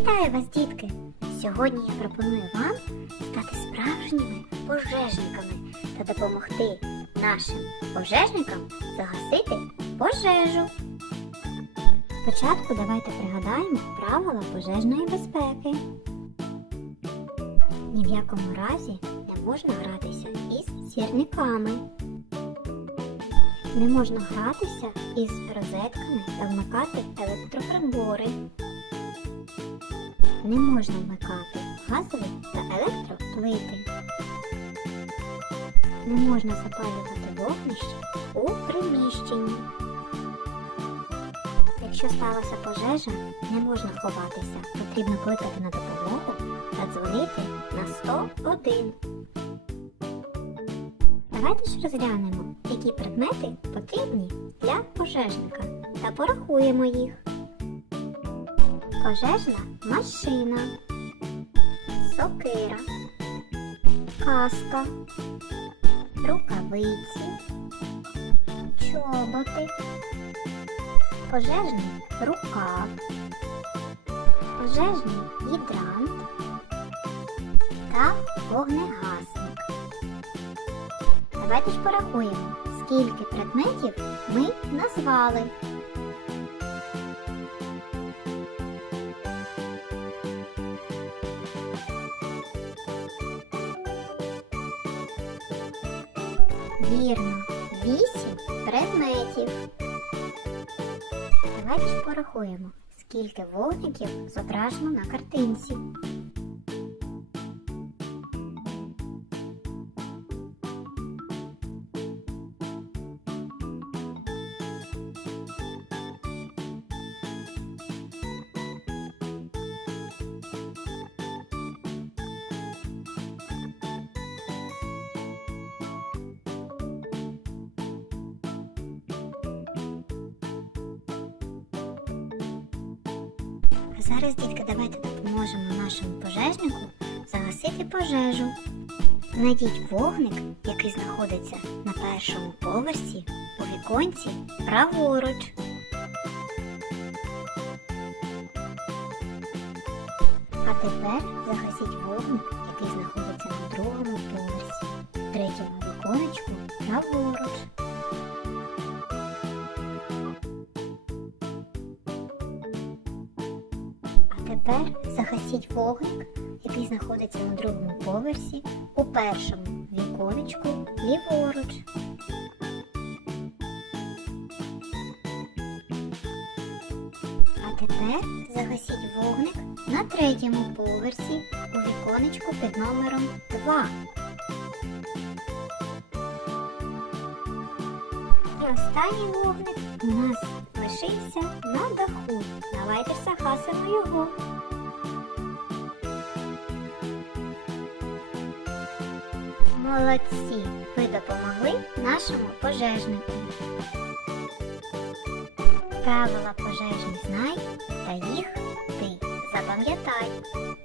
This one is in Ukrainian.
Вітаю вас, дітки! Сьогодні я пропоную вам стати справжніми пожежниками та допомогти нашим пожежникам загасити пожежу. Спочатку давайте пригадаємо правила пожежної безпеки. Ні в якому разі не можна гратися із сірниками. Не можна гратися із розетками та вмикати електроприбори. Не можна вмикати газові та електроплити. Не можна запалювати вогнище у приміщенні. Якщо сталася пожежа, не можна ховатися. Потрібно кликати на допомогу та дзвонити на 101. Давайте ж розглянемо, які предмети потрібні для пожежника та порахуємо їх пожежна машина, сокира, каска, рукавиці, чоботи, пожежний рукав, пожежний гідрант та вогнегасник. Давайте ж порахуємо, скільки предметів ми назвали. Вірно, вісім предметів. Давайте ж порахуємо, скільки вогників зображено на картинці. зараз, дітки, давайте допоможемо нашому пожежнику загасити пожежу. Знайдіть вогник, який знаходиться на першому поверсі у віконці праворуч. А тепер загасіть вогник, який знаходиться на другому поверсі, третьому віконечку праворуч. Тепер загасіть вогник, який знаходиться на другому поверсі, у першому віконечку ліворуч. А тепер загасіть вогник на третьому поверсі у віконечку під номером 2. останній вогник у нас лишився на даху. Давайте ж загасимо його. Молодці! Ви допомогли нашому пожежнику. Правила пожежні знай та їх ти запам'ятай.